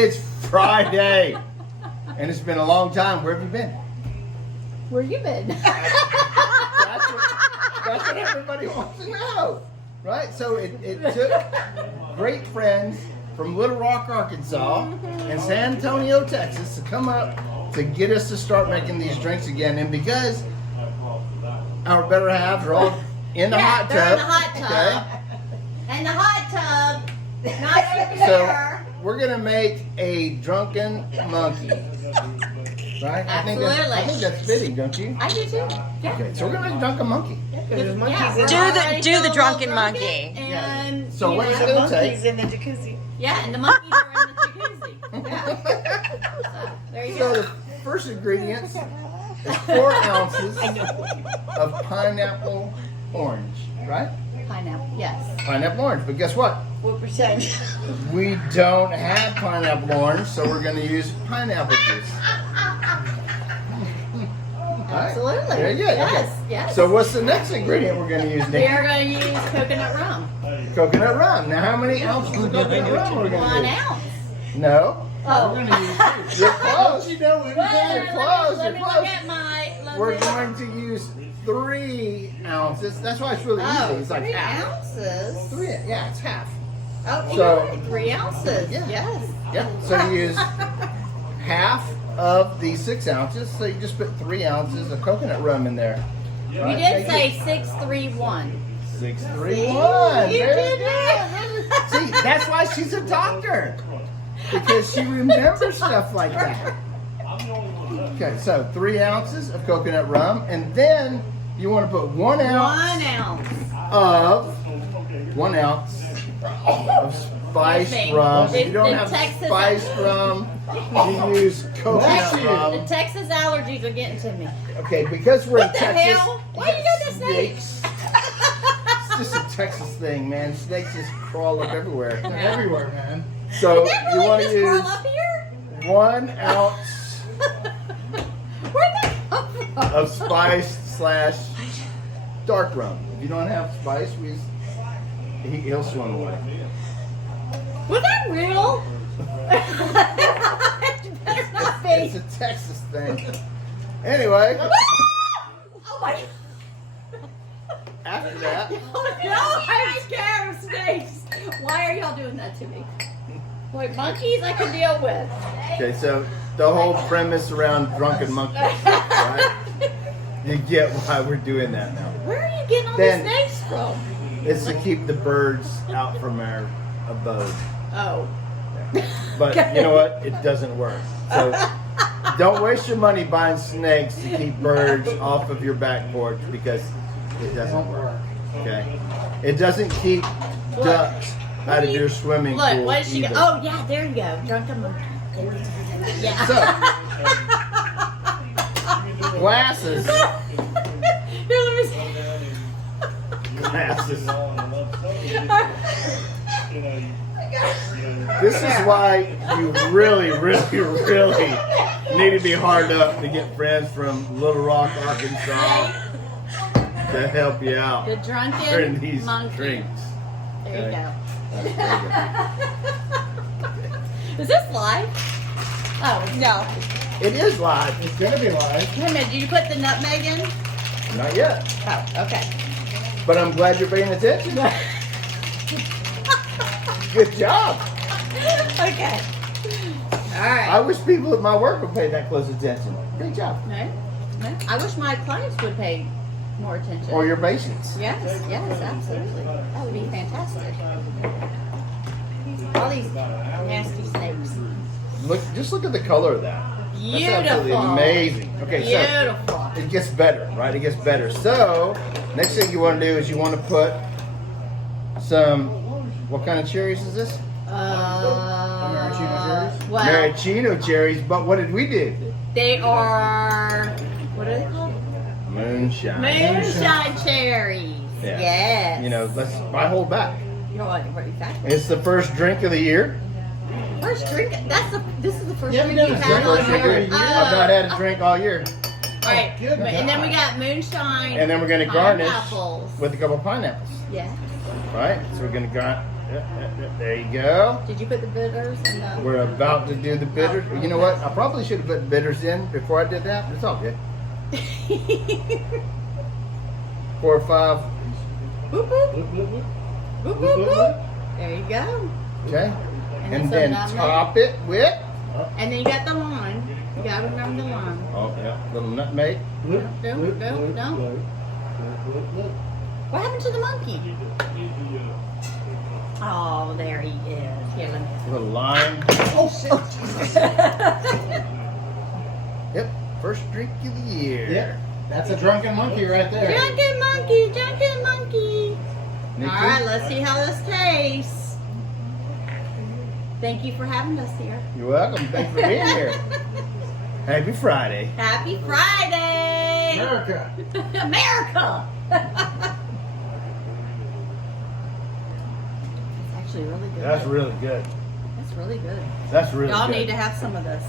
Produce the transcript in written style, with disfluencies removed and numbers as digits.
It's Friday, and it's been a long time. Where have you been? Where you been? That's what everybody wants to know, right? So it took great friends from Little Rock, Arkansas, and San Antonio, Texas, to come up to get us to start making these drinks again. And because our better halves are all in the hot tub, they're in the hot tub. And the hot tub, not over so there. we're gonna make a drunken monkey, right? Absolutely. I think that's fitting, don't you? I do too. Yeah. Okay, so we're gonna make a drunken monkey. Yeah, Do the drunken monkey. And So you what is know, it gonna take? in the jacuzzi. yeah, and the monkeys are in the jacuzzi. Yeah. So, there you So go. the first ingredients is 4 ounces of pineapple orange, right? Pineapple, yes. Pineapple orange, but guess what? What percent? We don't have pineapple orange, so we're gonna use pineapple juice. Absolutely. Very good. Yes, Okay. yes. So what's the next ingredient we're gonna use, we Nick? are going to use coconut rum. Coconut rum. Now, how many ounces of coconut rum are we gonna 1 use? ounce. No. Oh. You're close. Well, You're close. let You're me close. look at my. We're going to use 3 ounces. That's why it's really easy. Oh, It's like 3 half. ounces. 3. Yeah, it's half. Oh, So- you're right, 3 ounces. Yeah. Yes. Yep. So you use half of the 6 ounces. So you just put 3 ounces of coconut rum in there. You Right? did say 631. 631. You Very did good. See, that's why she's a doctor. Because she remembers stuff like that. Okay, so 3 ounces of coconut rum, and then you want to put 1 ounce 1 ounce. of 1 ounce of spiced Yes, rum. If ma'am. you don't The have Texas- spiced rum, you use coconut The rum. Texas allergies are getting to me. Okay, because we're What in the Texas. hell? Why you got the snakes? It's just a Texas thing, man. Snakes just crawl up everywhere. Everywhere, man. So Did that you really want just to crawl use up here? 1 ounce Where'd that come from? of spiced / dark rum. If you don't have spice, he'll swim away. Was that real? It better not It's be. a Texas thing. Anyway, Oh my God. after that, No, I'm scared of snakes. Why are y'all doing that to me? Wait, monkeys I can deal with. okay, so the whole premise around Drunken Monkey, right? You get why we're doing that now. Where are you getting all Then- these snakes from? It's to keep the birds out from our abode. Oh. But you know what? It doesn't work. So don't waste your money buying snakes to keep birds off of your back porch because it doesn't work. Okay? It doesn't keep ducks out of your swimming Look, pool. what did she go? either. Oh, yeah, there you go. Drunken monkey. Yeah. So, glasses. Here, let me see. Glasses. This is why you really, really, really need to be hard up to get friends from Little Rock, Arkansas to help you out The during drunken these monkey. drinks. There you Okay. go. There you Is this live? Oh, No. go. It is live. It's gonna be live. wait a minute. Did you put the nutmeg in? Not yet. Oh, okay. But I'm glad you're paying attention. Good job. Okay. All right. I wish people at my work would pay that close attention. Great job. No? No? I wish my clients would pay more attention. Or your patients. Yes, yes, absolutely. That would be fantastic. All these nasty snakes. Just look at the color of that. That's absolutely Beautiful. amazing. Okay, so Beautiful. it gets better, right? It gets better. So, next thing you want to do is you want to put some, what kind of cherries is this? Maraschino cherries? Well, Maraschino cherries, but what did we do? they are, what are they called? Moonshine. Moonshine cherries. Yeah. Yes. You know, why hold back? You know what? Exactly. It's the first drink of the year. First drink. This is the first Yeah, drink we you've done had a all First drink of the year. year. I've not had a drink all year. Right. Good And then we God. got moonshine. And then we're going to garnish pineapples. with a couple of pineapples. Yeah. Right? So we're going to There you go. Did you put the bitters in the? We're about to do the bitters. You know what? I probably should have put bitters in before I did that, but it's all good. 4 or 5. Boop, boop. Whoop, whoop, whoop. Boop, boop, boop. There you go. Okay. And some then nutmeg. top it with. And then you got the lime. You gotta remember the lime. Oh yeah, little nutmeg. Whoop, Don't, whoop, don't, whoop, don't. whoop, whoop, whoop. What happened to the monkey? Oh, there he is. Here, let me. A little lime. Yep. First drink of the year. Yep. That's a drunken monkey right there. Drunken monkey, drunken monkey. Nikki? All right, let's see how this tastes. Thank you for having us here. You're welcome. Thanks for being here. Happy Friday. Happy Friday! America. America! It's actually really good. That's really good. That's really good. That's really Y'all good. need to have some of this.